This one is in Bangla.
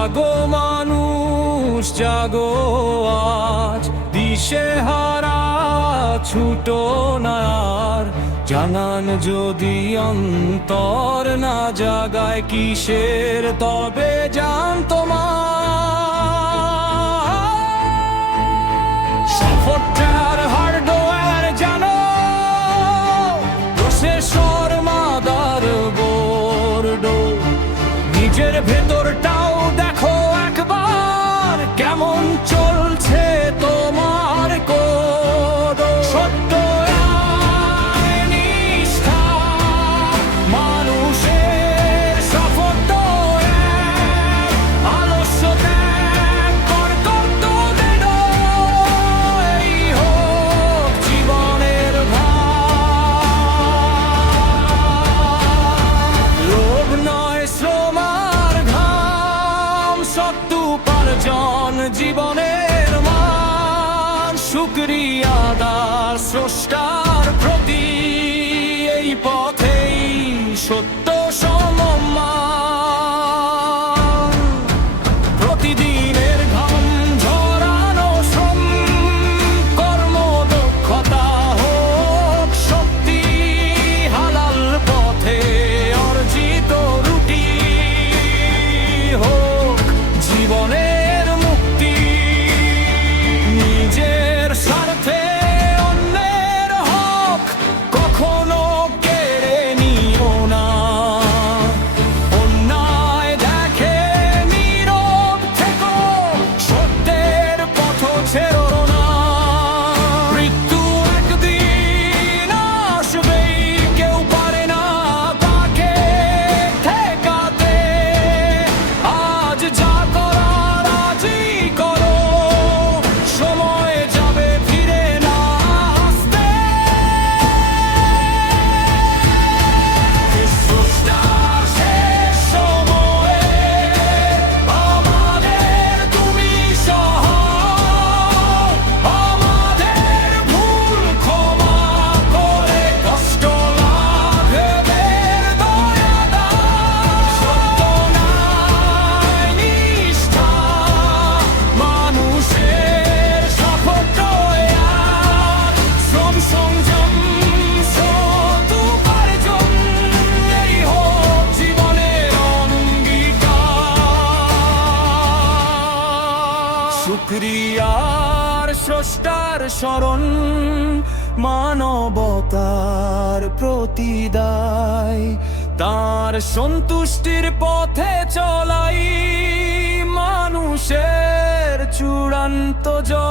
জাগো মানুষ জাগো আজ, দিশেহারা ছুটো না আর। জানান যদি অন্তর না জাগায়, কিসের তবে জান তোমার। সফরটার হার্ডওয়্যার জানো, প্রসেসর মাদার বোর্ড, নিজের ভেতরটাও দেখো একবার, কেমন চলছে তোমার কোড। সত্য আর নিষ্ঠা, মানুষের সাফল্য এক, আলস্য ত্যাগ কর কর্তব্যের, এই হোক জীবনের ভাব। লোভ নয় শ্রম আর ঘাম, সত্য উপার্জন জীবনের মান। শুকরিয়া দার স্রষ্টার প্রতি, এই পথেই সত্য সম্মান। প্রতিদিনের ঘাম ঝরানো শ্রম, কর্মদক্ষতা হোক শক্তি, হালাল পথে অর্জিত রুটি হোক জীবনের মুক্তি। নিজের স্বার্থে অন্যের হক কখনো কেড়ে নিও না, অন্যায় দেখে নীরব থেকো, সত্যের পথ ছেড়ো না। মৃত্যু একদিন আসবেই, কেউ পারে না তাকে ঠেকাতে। আজ যা করার আজই করো, সময় যাবে ফিরে না আসতে। স্রষ্টার শেষ সময়ে আমাদের তুমি সহায়, আমাদের ভুল ক্ষমা করে কষ্ট লাঘবের দয়া দাও। সত্য নাই নিষ্ঠা, মানুষের সাফল্য এক, শ্রম সংযম সৎ উপার্জন, এই হোক জীবনের অঙ্গীকার। শুকরিয়ার স্রষ্টার শরণ, মানবতার প্রতিদায়, তার সন্তুষ্টির পথে চলাই মানুষের চূড়ান্ত জয়।